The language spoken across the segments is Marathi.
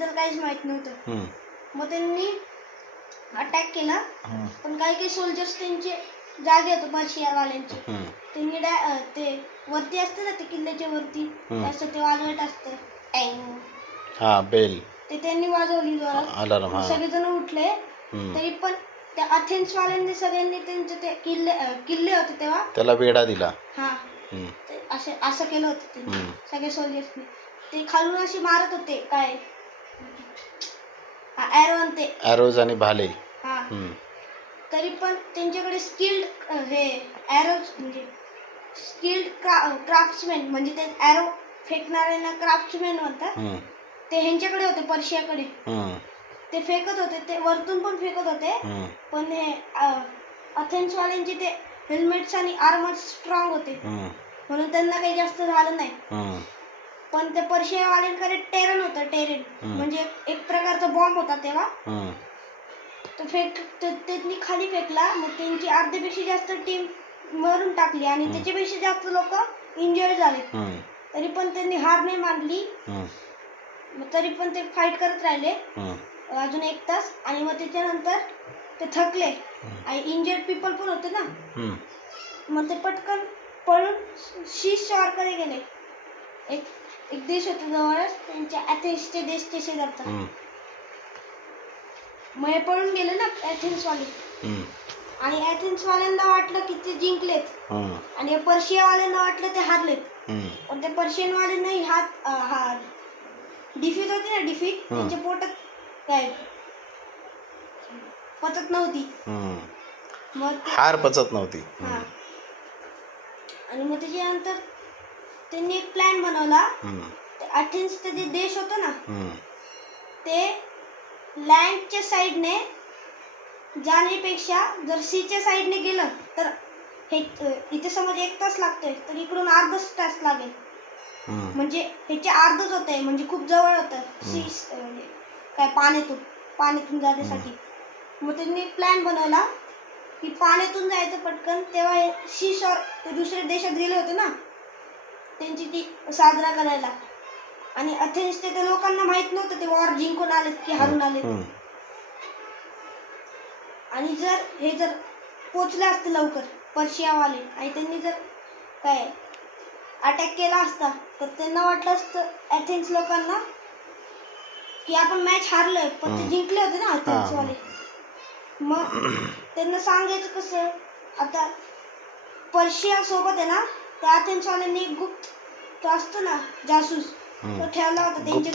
तर काहीच माहित नव्हतं. मग त्यांनी अटॅक केला. पण काही सोल्जर्स त्यांचे जागे होते पर्शियावाल्यांचे. त्यांनी ते वरती असते ना, ते किल्ल्याच्या वरती असं ते वाजवत असतं बेल, ते त्यांनी वाजवली जोरात. सगळेजण उठले. तरी पण त्या अथेन्स वाल्यांनी सगळ्यांनी त्यांचे ते किल्ले होते तेव्हा त्याला वेढा दिला. असं केलं होतं त्यांनी सगळे सोल्जर्सनी. ते खालून अशी मारत होते काय एरोज आणि भाले. तरी पण त्यांच्याकडे स्किल्ड एरोज म्हणजे स्किल्ड क्राफ्ट्समॅन, म्हणजे ते एरो फेकणाऱ्यांना क्राफ्ट्समॅन म्हणतात, ते ह्यांच्याकडे होते पर्शियाकडे. ते फेकत होते, ते वरतून पण फेकत होते. पण हे अथेन्सवाल्यांचे ते हेल्मेट्स आणि आर्मर स्ट्रॉंग होते म्हणून त्यांना काही जास्त झालं नाही. पण ते पर्शियावाल्यांकडे टेरन होतं. टेरेन म्हणजे एक प्रकारचा बॉम्ब होता तेव्हा. तो त्यांनी खाली फेकला. मग त्यांची अर्ध्यापेक्षा जास्त टीम मरून टाकली आणि त्याच्यापेक्षा जास्त लोक इंजर्ड झाले. तरी पण त्यांनी हार नाही मानली. तरी पण ते फाईट करत राहिले अजून 1 तास. आणि मग त्याच्यानंतर ते थकले आणि इंजर्ड पीपल पण होते ना. मग ते पटकन पळून सी शॉरकडे गेले. एक देश होता जवळच त्यांच्या अथेन्सचे देशचे शेजारचा. मग हे पळून गेले ना अथेन्सवाले. आणि अथेन्सवाल्यांना वाटलं की ते जिंकलेत आणि पर्शियावाल्यांना वाटलं ते हारलेत. पण ते पर्शियनवाल्यांनाही डिफीट होती ना, डिफीट त्यांच्या पोटात काय पचत नव्हती. मग हार पचत नव्हती. आणि मग त्याच्यानंतर त्यांनी एक प्लॅन बनवला. अथेन्सचा जे देश होता ना, ते लँडच्या साईडने जाण्यापेक्षा जर सीच्या साईडने गेलं तर हे इथे समज 1 तास लागतोय तर इकडून अर्धा तास लागेल. म्हणजे ह्याचे अर्धच होतंय, म्हणजे खूप जवळ होतं सी काय पाण्यातून जाण्यासाठी. मग त्यांनी प्लॅन बनवला की पाण्यातून जायचं पटकन. तेव्हा हे सी शॉर दुसऱ्या देशात गेले होते ना त्यांची ती साजरा करायला. आणि अथेन्स ते लोकांना माहित नव्हतं ते वॉर जिंकून आलेत की हारून आलेत. आणि जर पोचले असते लवकर पर्शियावाले आणि त्यांनी जर काय अटॅक केला असता तर त्यांना वाटलं असतं अथेन्स लोकांना की आपण मॅच हारलोय, पण ते जिंकले होते ना अथेन्सवाले. मग त्यांना सांगायचं कसं, आता पर्शिया सोबत आहे ना, त्या अथेन्सवाल्यांनी एक गुप्त तो असतो ना जासूस, तो ठेवला होता त्यांच्या.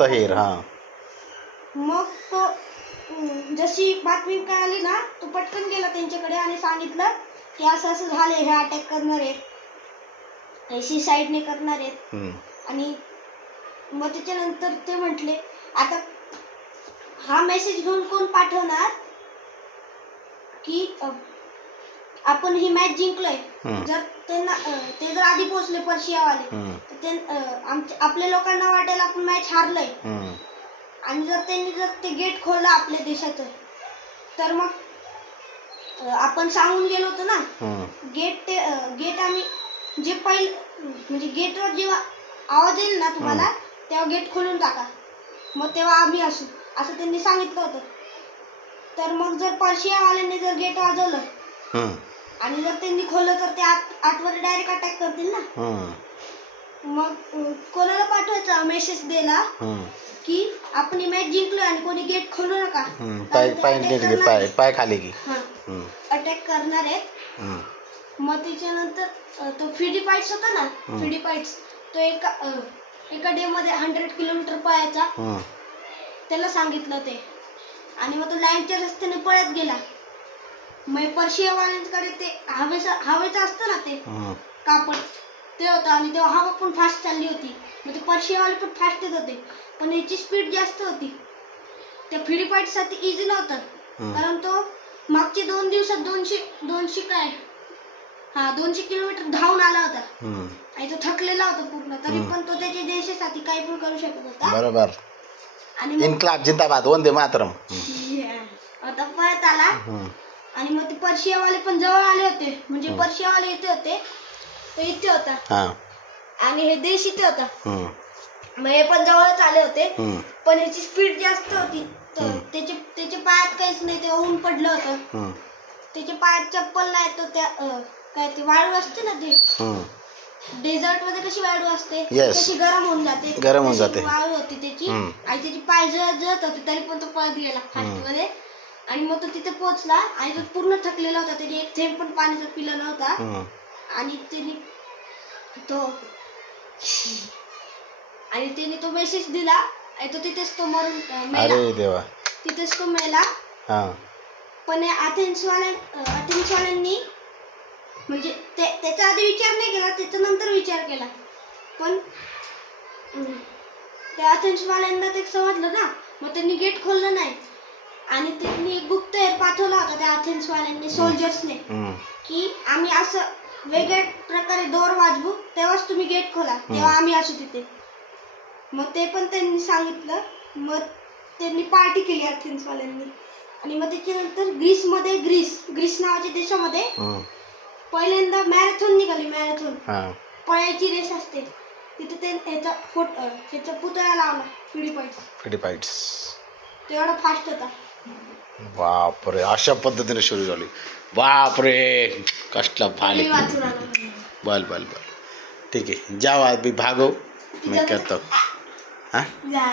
मग तो जशी बातमी काय आली ना, तो पटकन गेला त्यांच्याकडे आणि सांगितलं की असं असं झालंय, हे अटॅक करणार आहेत, सी साईडने करणार आहेत. आणि मग त्याच्यानंतर ते म्हटले आता हा मेसेज घेऊन कोण पाठवणार की आपण ही मॅच जिंकलोय. जर त्यांना ते जर आधी पोहोचले पर्शियावाले तर आपल्या लोकांना वाटेल आपण मॅच हारलोय. आणि जर त्यांनी ते गेट खोललं आपल्या देशाचं तर मग आपण सांगून गेलो होतो ना गेट आम्ही जे म्हणजे गेटवर जेव्हा आवाज येईल ना तुम्हाला तेव्हा गेट खोलून टाका, मग तेव्हा आम्ही असू, असं त्यांनी सांगितलं होतं. तर मग जर पर्शियावाल्यांनी जर गेट वाजवलं आणि जर त्यांनी खोललं तर ते आतमध्ये डायरेक्ट अटॅक करतील ना. मग कोणाला पाठवायचा मेसेज द्यायला की आपण ही मॅच जिंकलो आणि कोणी गेट खोलू नका, पाय खाली की अटॅक करणार आहेत. मग त्याच्यानंतर तो फिलिपाईट्स होता ना, फिलिपाईट्स तो एका डे मध्ये 100 किलोमीटर पळायचा, त्याला सांगितलं ते. आणि मग तो लँडच्या रस्त्याने पळत गेला. मग पर्शियावाल्यांकडे ते हवेचं असतं ना ते कापड ते होतं आणि तेव्हा हवा पण फास्ट चालली होती. मग ते पर्शियावाले पण फास्ट येत होते, पण याची स्पीड जास्त होती. त्या फिलिपाईट्ससाठी इझी नव्हतं, कारण तो मागचे 2 दिवसात 200 किलोमीटर धावून आला होता आणि तो थकलेला होता पूर्ण. तरी पण तो त्याच्या देशासाठी काही पण करू शकत होता. बरोबर. आणि इन्क्लाब जिंदाबाद, वंदे मातरम. आता पळत आला आणि मग ते पर्शियावाले पण जवळ आले होते. म्हणजे पर्शियावाले इथे होते, तो इथे होता आणि हे देश इथे होता. मग हे पण जवळच आले होते. हम्म, पण ह्याची स्पीड जास्त होती तर त्याच्या पायात काहीच नाही, ते ऊन पडलं होतं. हम्म, त्याच्या पायात चप्पल नाही, तर त्या काय ती वाळू असते ना, ते हम्म. डेझर्ट मध्ये कशी वाळू असते Yes. तशी गरम होऊन जाते, गरम होऊन तशी जाते. वाळू होती त्याची. हम्म. आणि त्याची पाय जळत होते, तरी पण तो पळत गेला फास्ट मध्ये. आणि मग तो तिथे पोहोचला आणि तो पूर्ण थकलेला होता, त्याने एक थेंब पण पाण्याचा पिला नव्हता. हम्म. आणि त्याने तो मेसेज दिला आणि तो तिथेच तो मरून मेला. अरे देवा. तिथेच तो मेला. हा. पण अथेन्सवाल्यांनी म्हणजे त्याचा आधी विचार नाही केला, त्याच्या नंतर विचार केला. पण त्या अथेन्सवाल्यांना ते समजलं ना, मग त्यांनी गेट खोललं नाही. आणि त्यांनी एक गुप्तहेर पाठवला होता त्या अथेन्सवाल्यांनी, सोल्जर्सने, हम्म. की आम्ही असं वेगळ्या प्रकारे दोर वाजवू, तेव्हाच तुम्ही गेट खोला, तेव्हा आम्ही असू तिथे. मग ते पण त्यांनी सांगितलं. मग त्यांनी पार्टी केली अथेन्सवाल्यांनी. आणि मग त्याच्यानंतर ग्रीस नावाच्या देशामध्ये पहिल्यांदा मॅरेथॉन निघाली. मॅरेथॉन हा. पळायची रेस असते, तिथे त्याचा पुतळा लावला, फिडिपाइट्स. तो एवढा फास्ट होता. बापरे, अशा पद्धतीने सुरू झाली. बापरे, कसला भाले. वाचून आला. बल बल बल. ठीक है, जाओ अभी भागो, मैं कहता हूँ. हाँ? जा.